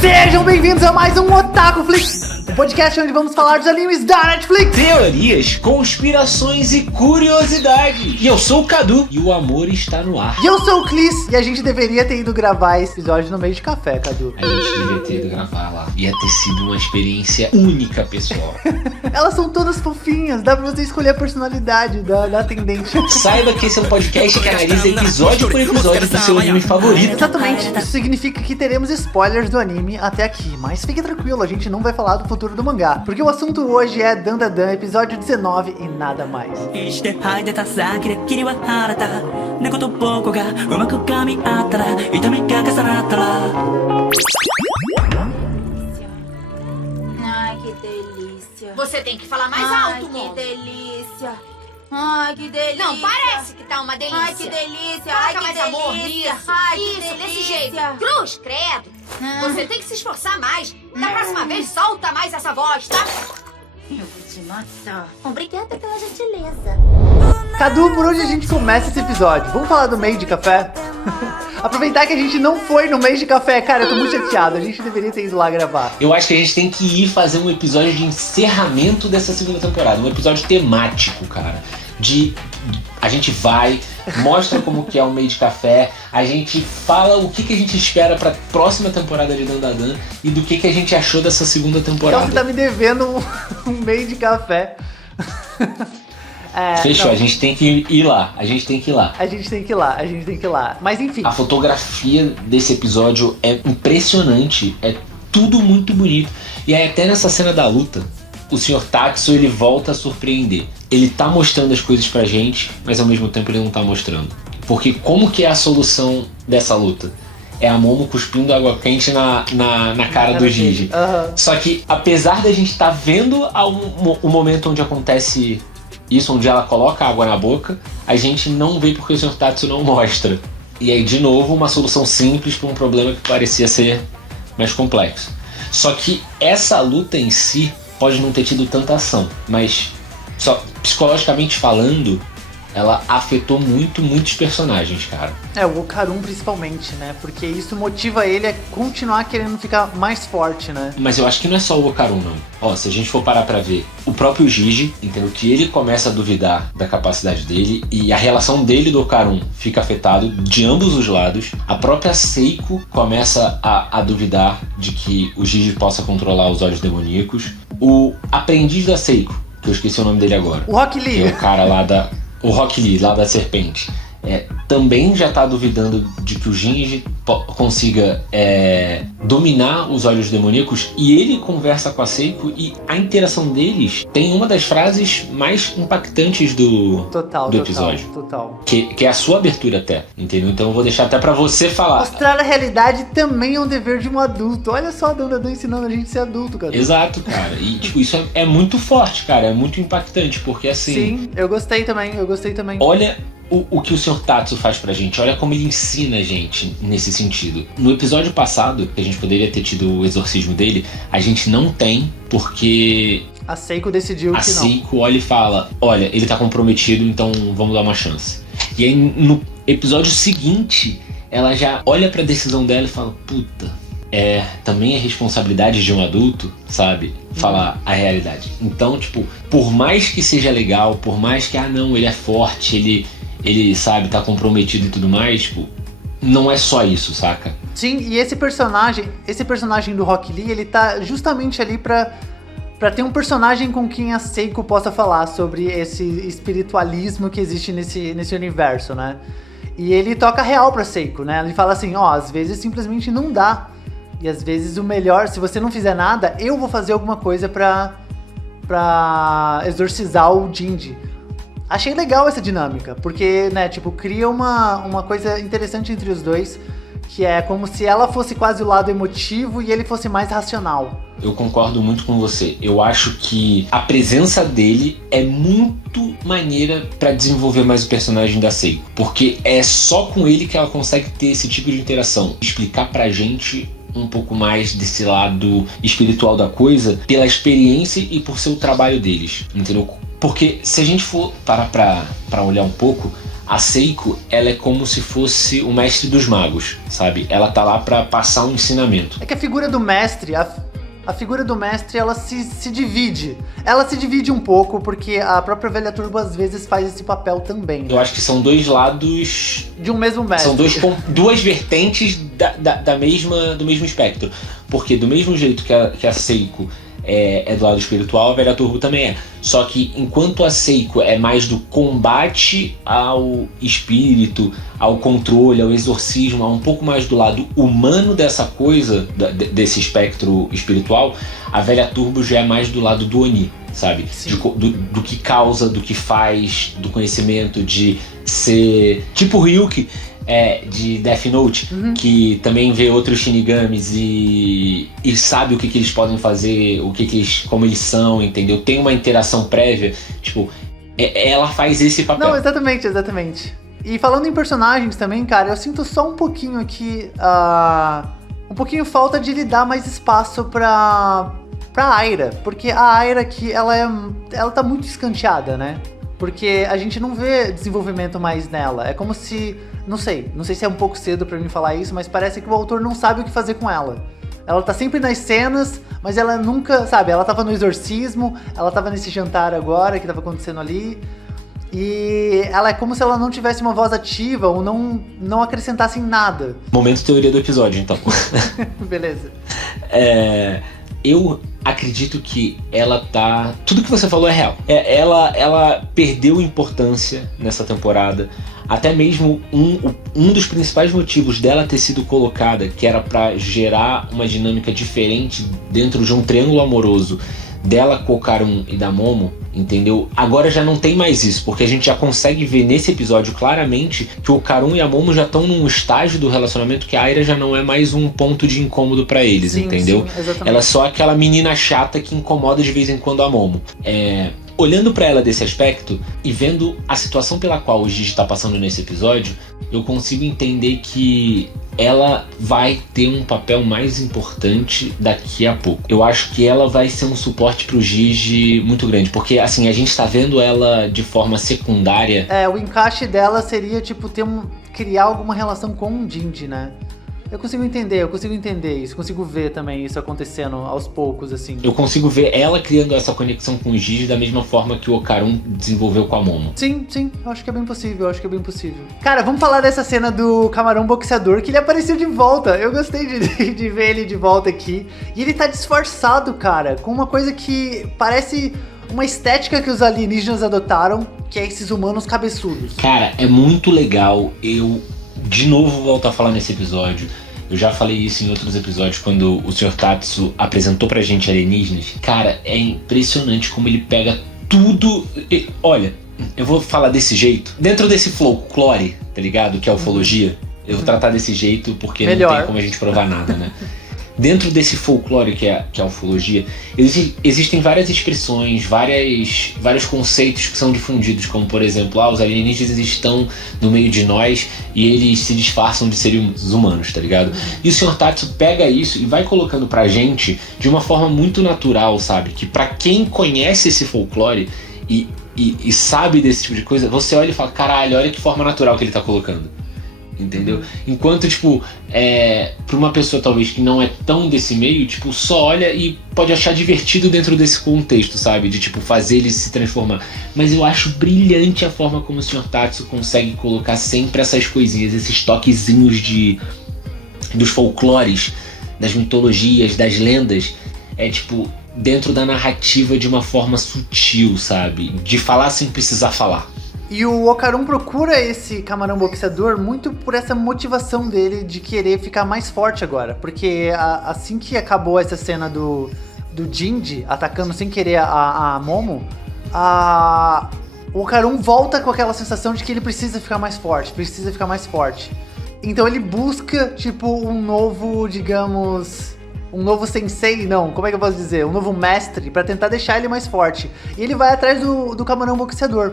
Sejam bem-vindos a mais um Otaku Flix, um podcast onde vamos falar dos animes da Netflix. Teorias, conspirações e curiosidades. E eu sou o Cadu e o amor está no ar. E eu sou o Clis e a gente deveria ter ido gravar esse episódio no meio de café, Cadu. A gente deveria ter ido gravar lá. Ia ter sido uma experiência única, pessoal. Elas são todas fofinhas, dá pra você escolher a personalidade da atendente. Saiba que esse é um podcast que analisa episódio por episódio do seu anime favorito. Exatamente, isso significa que teremos spoilers do anime até aqui, mas fique tranquilo, a gente não vai falar do futuro do mangá, porque o assunto hoje é Dandadan, episódio 19 e nada mais. Ai, que delícia. Você tem que falar mais Ai, alto, que Momo. delícia. Ai, que delícia. Não, parece que tá uma delícia. Ai, que delícia. Coloca Ai, que mais delícia. amor nisso. Ai, que Isso, delícia. desse jeito. Cruz, credo. Você tem que se esforçar mais. Da próxima vez, solta mais essa voz, tá? Eu vou te matar. Obrigada pela gentileza. Cadu, por onde a gente começa esse episódio? Vamos falar do meio de café? Aproveitar que a gente não foi no meio de café, cara, eu tô muito chateado, a gente deveria ter ido lá gravar. Eu acho que a gente tem que ir fazer um episódio de encerramento dessa segunda temporada. Um episódio temático, cara. A gente vai, mostra como que é o meio de café, a gente fala o que a gente espera pra próxima temporada de Dandadan e do que a gente achou dessa segunda temporada. Então você tá me devendo um meio de café. Fechou, não. a gente tem que ir lá, A gente tem que ir lá, mas enfim. A fotografia desse episódio é impressionante, é tudo muito bonito. E aí até nessa cena da luta, o Sr. Tatsu ele volta a surpreender. Ele tá mostrando as coisas pra gente, mas ao mesmo tempo ele não tá mostrando. Porque como que é a solução dessa luta? É a Momo cuspindo água quente na cara do Gigi. Uhum. Só que apesar da gente tá vendo o momento onde acontece isso, onde ela coloca água na boca, a gente não vê porque o Sr. Tatsu não mostra. E aí, de novo, uma solução simples para um problema que parecia ser mais complexo. Só que essa luta em si pode não ter tido tanta ação, mas só psicologicamente falando, ela afetou muitos personagens, cara. O Okarun principalmente, né? Porque isso motiva ele a continuar querendo ficar mais forte, né? Mas eu acho que não é só o Okarun, não. Ó, se a gente for parar pra ver, o próprio Gigi, entendeu? Que ele começa a duvidar da capacidade dele e a relação dele do Okarun fica afetado de ambos os lados. A própria Seiko começa a duvidar de que o Gigi possa controlar os olhos demoníacos. O aprendiz da Seiko, que eu esqueci o nome dele agora. O Rock Lee. Que é o cara lá o Rock Lee, lá da Serpente. Também já tá duvidando de que o Shinji consiga dominar os olhos demoníacos, e ele conversa com a Seiko e a interação deles tem uma das frases mais impactantes do episódio. Total. Que é a sua abertura até, entendeu? Então eu vou deixar até pra você falar. Mostrar a realidade também é um dever de um adulto. Olha só a Dandadan ensinando a gente a ser adulto, cara. Exato, cara. E tipo, isso é muito forte, cara. É muito impactante, porque assim... Sim, eu gostei também. Olha o que o Sr. Tatsu faz pra gente, olha como ele ensina a gente nesse sentido. No episódio passado, que a gente poderia ter tido o exorcismo dele, a gente não tem, porque a Seiko decidiu a que não. Seiko olha e fala, olha, ele tá comprometido, então vamos dar uma chance. E aí no episódio seguinte, ela já olha pra decisão dela e fala, puta, também é responsabilidade de um adulto, sabe? Falar a realidade. Então, tipo, por mais que seja legal, por mais que, não, ele é forte, ele sabe, tá comprometido e tudo mais, tipo, não é só isso, saca? Sim, e esse personagem do Rock Lee, ele tá justamente ali pra ter um personagem com quem a Seiko possa falar sobre esse espiritualismo que existe nesse universo, né? E ele toca real pra Seiko, né? Ele fala assim, às vezes simplesmente não dá. E às vezes o melhor, se você não fizer nada, eu vou fazer alguma coisa pra exorcizar o Jinji. Achei legal essa dinâmica, porque, né, tipo, cria uma coisa interessante entre os dois, que é como se ela fosse quase o lado emotivo e ele fosse mais racional. Eu concordo muito com você. Eu acho que a presença dele é muito maneira pra desenvolver mais o personagem da Seiko, porque é só com ele que ela consegue ter esse tipo de interação, explicar pra gente um pouco mais desse lado espiritual da coisa, pela experiência e por ser o trabalho deles, entendeu? Porque se a gente for parar pra olhar um pouco, A Seiko, ela é como se fosse o mestre dos magos, sabe? Ela tá lá pra passar um ensinamento. É que a figura do mestre, a figura do mestre, ela se divide. Ela se divide um pouco, porque a própria Velha Turbo às vezes faz esse papel também. Né? Eu acho que são dois lados... de um mesmo mestre. São duas vertentes do mesmo espectro. Porque do mesmo jeito que a Seiko é do lado espiritual, a Velha Turbo também é. Só que enquanto a Seiko é mais do combate ao espírito, ao controle, ao exorcismo, um pouco mais do lado humano dessa coisa, desse espectro espiritual, a Velha Turbo já é mais do lado do Oni, sabe? Do que causa, do que faz, do conhecimento, de ser... Tipo o Ryuki, de Death Note, que também vê outros Shinigamis e sabe o que eles podem fazer, como eles são, entendeu? Tem uma interação prévia, tipo, ela faz esse papel. Não, exatamente. E falando em personagens também, cara, eu sinto só um pouquinho aqui, um pouquinho falta de lhe dar mais espaço pra Aira, porque a Aira aqui, ela tá muito escanteada, né? Porque a gente não vê desenvolvimento mais nela, é como se... Não sei se é um pouco cedo pra mim falar isso, mas parece que o autor não sabe o que fazer com ela. Ela tá sempre nas cenas, mas ela nunca, sabe, ela tava no exorcismo, ela tava nesse jantar agora que tava acontecendo ali, e ela é como se ela não tivesse uma voz ativa ou não acrescentasse em nada. Momento teoria do episódio, então. Beleza. Eu acredito que ela tá... Tudo que você falou é real. Ela perdeu importância nessa temporada. Até mesmo um dos principais motivos dela ter sido colocada, que era pra gerar uma dinâmica diferente dentro de um triângulo amoroso dela com o Karun e da Momo, entendeu? Agora já não tem mais isso, porque a gente já consegue ver nesse episódio claramente que o Karun e a Momo já estão num estágio do relacionamento que a Aira já não é mais um ponto de incômodo pra eles, entendeu? Sim, exatamente. Ela é só aquela menina chata que incomoda de vez em quando a Momo. Olhando pra ela desse aspecto e vendo a situação pela qual o Gigi tá passando nesse episódio, eu consigo entender que ela vai ter um papel mais importante daqui a pouco. Eu acho que ela vai ser um suporte pro Gigi muito grande, porque assim, a gente tá vendo ela de forma secundária. O encaixe dela seria tipo criar alguma relação com o Jinji, né? Eu consigo entender isso, consigo ver também isso acontecendo aos poucos, assim. Eu consigo ver ela criando essa conexão com o Gigi da mesma forma que o Okarun desenvolveu com a Momo. Sim, eu acho que é bem possível, Cara, vamos falar dessa cena do camarão boxeador, que ele apareceu de volta. Eu gostei de ver ele de volta aqui. E ele tá disfarçado, cara, com uma coisa que parece uma estética que os alienígenas adotaram, que é esses humanos cabeçudos. Cara, é muito legal. Eu de novo volto a falar nesse episódio. Eu já falei isso em outros episódios quando o Sr. Tatsu apresentou pra gente alienígenas. Cara, é impressionante como ele pega tudo. Olha, eu vou falar desse jeito. Dentro desse folclore, tá ligado? Que é a ufologia. Eu vou tratar desse jeito porque não tem como a gente provar nada, né? Dentro desse folclore que é a ufologia, existem várias expressões, vários conceitos que são difundidos, como por exemplo, os alienígenas estão no meio de nós e eles se disfarçam de seres humanos, tá ligado? E o Sr. Tatsu pega isso e vai colocando pra gente de uma forma muito natural, sabe? Que pra quem conhece esse folclore e sabe desse tipo de coisa, você olha e fala, caralho, olha que forma natural que ele tá colocando. Entendeu? Enquanto, tipo, pra uma pessoa talvez que não é tão desse meio, tipo, só olha e pode achar divertido dentro desse contexto, sabe? De, tipo, fazer ele se transformar. Mas eu acho brilhante a forma como o Sr. Tatsu consegue colocar sempre essas coisinhas, esses toquezinhos dos folclores, das mitologias, das lendas, tipo, dentro da narrativa de uma forma sutil, sabe? De falar sem precisar falar. E o Okarun procura esse camarão boxeador muito por essa motivação dele de querer ficar mais forte agora. Porque assim que acabou essa cena do Jinji atacando sem querer a Momo, o Okarun volta com aquela sensação de que ele precisa ficar mais forte. Então ele busca, tipo, um novo, digamos... Um novo sensei, não, como é que eu posso dizer? Um novo mestre pra tentar deixar ele mais forte. E ele vai atrás do camarão boxeador.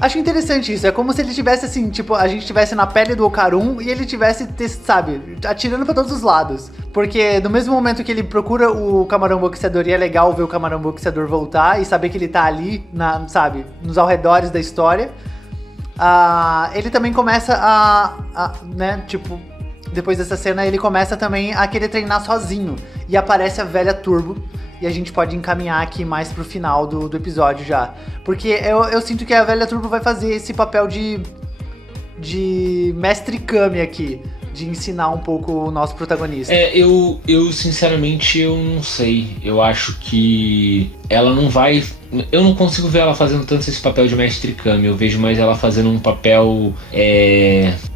Acho interessante isso, é como se ele tivesse assim, tipo, a gente tivesse na pele do Okarun e ele tivesse, sabe, atirando pra todos os lados. Porque no mesmo momento que ele procura o camarão boxeador e é legal ver o camarão boxeador voltar e saber que ele tá ali, sabe, nos arredores da história, ele também começa né, tipo, depois dessa cena ele começa também a querer treinar sozinho. E aparece a velha Turbo. E a gente pode encaminhar aqui mais pro final do episódio já. Porque eu sinto que a velha Turbo vai fazer esse papel de mestre Kami aqui. De ensinar um pouco o nosso protagonista. Eu sinceramente, eu não sei. Eu acho que ela não vai... Eu não consigo ver ela fazendo tanto esse papel de mestre Kami. Eu vejo mais ela fazendo um papel...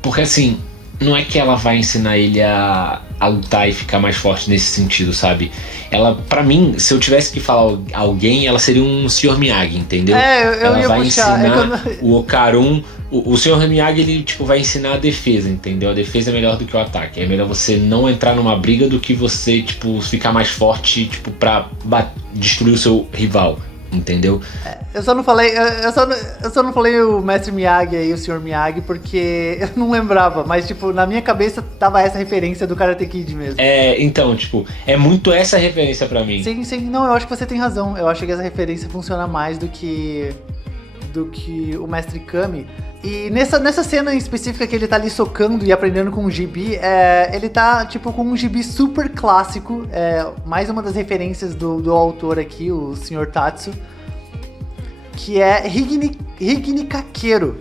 Porque assim, não é que ela vai ensinar ele a lutar e ficar mais forte nesse sentido, sabe? Ela, pra mim, se eu tivesse que falar alguém, ela seria um Sr. Miyagi, entendeu? Eu ia vai puxar. ensinar o Okarun... O Sr. Miyagi, ele tipo, vai ensinar a defesa, entendeu? A defesa é melhor do que o ataque. É melhor você não entrar numa briga do que você, tipo, ficar mais forte, tipo, pra destruir o seu rival, entendeu? Eu só não falei o Mestre Miyagi aí, o Sr. Miyagi, porque eu não lembrava, mas, tipo, na minha cabeça tava essa referência do Karate Kid mesmo. Então, tipo, é muito essa referência pra mim. Sim, não, eu acho que você tem razão. Eu acho que essa referência funciona mais do que o Mestre Kami. E nessa cena em específica que ele tá ali socando e aprendendo com o gibi, ele tá, tipo, com um gibi super clássico. Mais uma das referências do autor aqui, o Sr. Tatsu, que é Higini Kakeru.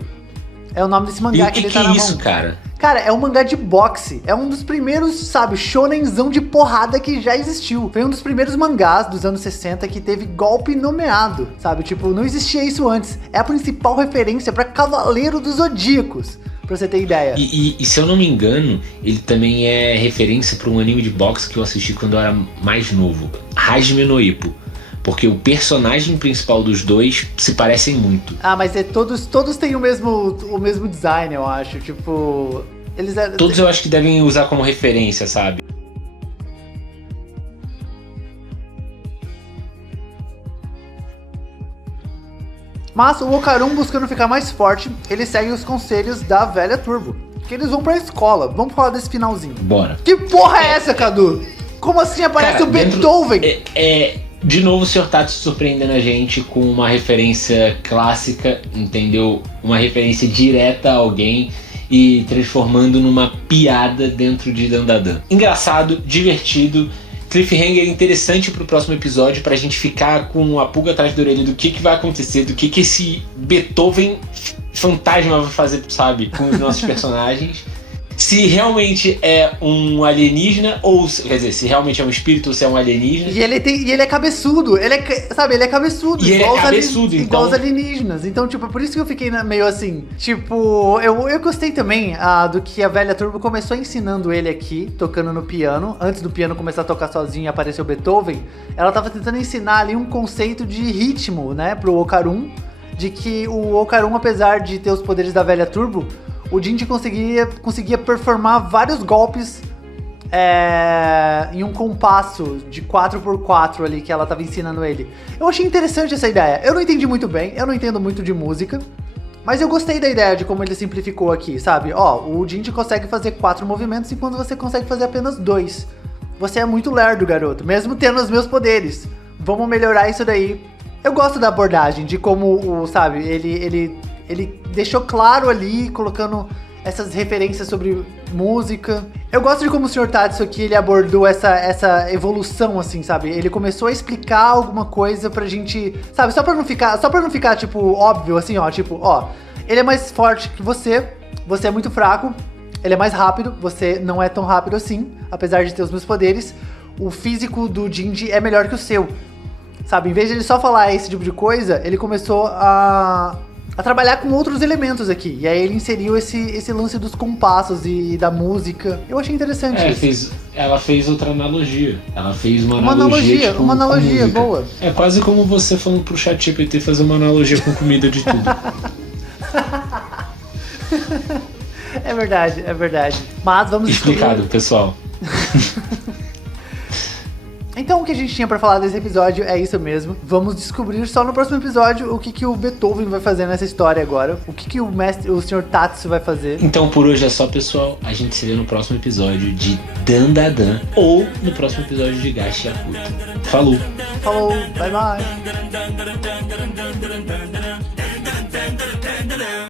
É o nome desse mangá que ele tá na mão. E o que é isso, cara? Cara, é um mangá de boxe. É um dos primeiros, sabe, shonenzão de porrada que já existiu. Foi um dos primeiros mangás dos anos 60 que teve golpe nomeado, sabe? Tipo, não existia isso antes. É a principal referência pra Cavaleiro dos Zodíacos, pra você ter ideia. E se eu não me engano, ele também é referência pra um anime de boxe que eu assisti quando eu era mais novo. Hajime no Ippo. Porque o personagem principal dos dois se parecem muito. Mas todos têm o mesmo design, eu acho. Tipo, todos eu acho que devem usar como referência, sabe? Mas o Okarun, buscando ficar mais forte, ele segue os conselhos da velha Turbo. Que eles vão pra escola. Vamos falar desse finalzinho. Bora. Que porra é essa, Cadu? Como assim aparece o Beethoven? De novo o Sr. Tatsu surpreendendo a gente com uma referência clássica, entendeu? Uma referência direta a alguém e transformando numa piada dentro de Dandadan. Engraçado, divertido, cliffhanger interessante pro próximo episódio, pra gente ficar com a pulga atrás da orelha do que vai acontecer, do que esse Beethoven fantasma vai fazer, sabe, com os nossos personagens. Se realmente é um alienígena, ou, quer dizer, se realmente é um espírito ou se é um alienígena. E ele é cabeçudo, ele é cabeçudo. E ele é cabeçudo, então. Igual os alienígenas. Então, tipo, por isso que eu fiquei meio assim. Tipo, eu gostei também do que a velha Turbo começou ensinando ele aqui, tocando no piano. Antes do piano começar a tocar sozinho e aparecer o Beethoven, ela tava tentando ensinar ali um conceito de ritmo, né, pro Okarun. De que o Okarun, apesar de ter os poderes da velha Turbo, o Jinji conseguia performar vários golpes em um compasso de 4x4 ali que ela tava ensinando ele. Eu achei interessante essa ideia. Eu não entendi muito bem, eu não entendo muito de música, mas eu gostei da ideia de como ele simplificou aqui, sabe? O Jinji consegue fazer 4 movimentos enquanto você consegue fazer apenas 2. Você é muito lerdo, garoto, mesmo tendo os meus poderes. Vamos melhorar isso daí. Eu gosto da abordagem, de como, sabe, ele deixou claro ali, colocando essas referências sobre música. Eu gosto de como o Sr. Tatsu aqui, ele abordou essa evolução, assim, sabe? Ele começou a explicar alguma coisa pra gente, sabe? Só pra não ficar, tipo, óbvio, assim, ele é mais forte que você é muito fraco, ele é mais rápido, você não é tão rápido assim, apesar de ter os meus poderes. O físico do Jinji é melhor que o seu, sabe? Em vez de ele só falar esse tipo de coisa, ele começou a trabalhar com outros elementos aqui. E aí ele inseriu esse lance dos compassos e da música. Eu achei interessante isso. Ela fez outra analogia. Ela fez uma analogia tipo, uma analogia boa. É quase como você falando pro ChatGPT fazer uma analogia com comida de tudo. É verdade. Mas vamos explicado, pessoal. Então o que a gente tinha pra falar desse episódio é isso mesmo. Vamos descobrir só no próximo episódio o que o Beethoven vai fazer nessa história agora. O que o Sr. Tatsu vai fazer. Então por hoje é só, pessoal. A gente se vê no próximo episódio de Dandadan ou no próximo episódio de Gashi Yakuta. Falou, bye bye.